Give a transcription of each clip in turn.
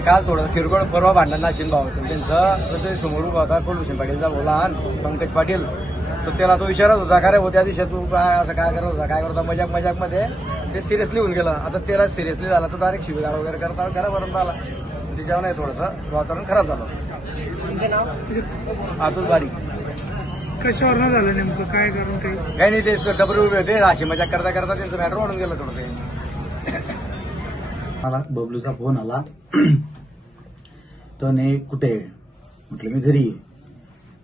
काल थोडं किरकोळ परवा भांडण नाशिन भावाचं त्यांचं समोर उभा होता कुलभूषण पाटीलचा बोला पंकज पाटील. तर त्याला तो विचारत होता का रे हो त्या दिवशी तू काय असं काय करत होता काय करत होता मजाक मध्ये ते सिरियसली होऊन गेलं. आता त्याला सिरियसली झाला तो डायरेक्ट शिवीगाळ वगैरे करता घरापर्यंत आला. त्याच्यावर नाही थोडंसं वातावरण खराब झालं. अतुल बारीक. कशावर झालं नेमकं काय कारण काही नाही ते डबरे उभे होते अशी मजाक करता करता त्यांचं मॅटर वाढून गेलं थोडं ते. मला बबलूचा फोन आला तो ने कुठे म्हटलं मी घरी आहे.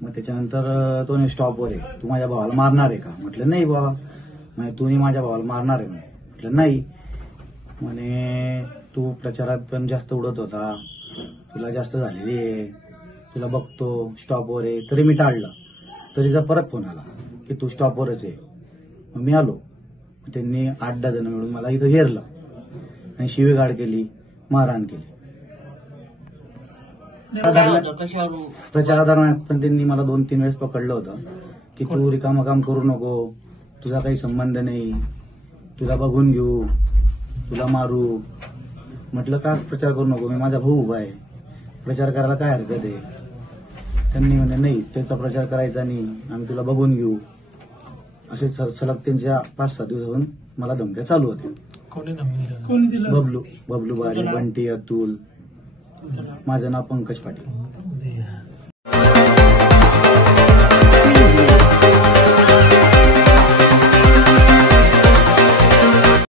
मग त्याच्यानंतर तो ने स्टॉपवर आहे तू माझ्या भावाला मारणार आहे का म्हटलं नाही बाबा. म्हणजे तू माझ्या भावाला मारणार आहे म्हटलं नाही. म्हणे तू प्रचारात पण जास्त उडत होता तुला जास्त झालेली आहे तुला बघतो स्टॉपवर आहे. तरी मी टाळलं. तरीचा परत फोन आला की तू स्टॉपवरच आहे. मग मी आलो. त्यांनी 8-10 जण मिळून मला इथं घेरलं आणि शिवीगाळ केली मारहाण केली. प्रचारादरम्यान पण त्यांनी मला 2-3 वेळेस पकडलं होतं की तू रिकामं काम करू नको तुझा काही संबंध नाही तुला बघून घेऊ तुला मारू. म्हटलं का प्रचार करू नको मी माझा भाऊ उभा आहे प्रचार करायला काय हरकत आहे. त्यांनी म्हणे नाही त्याचा प्रचार करायचा नाही आम्ही तुला बघून घेऊ असे सलग त्यांच्या 5-6 दिवसाहून मला धमक्या चालू होत्या. बबलू बारी बंटी अतुल. माझं नाव पंकज पाटील.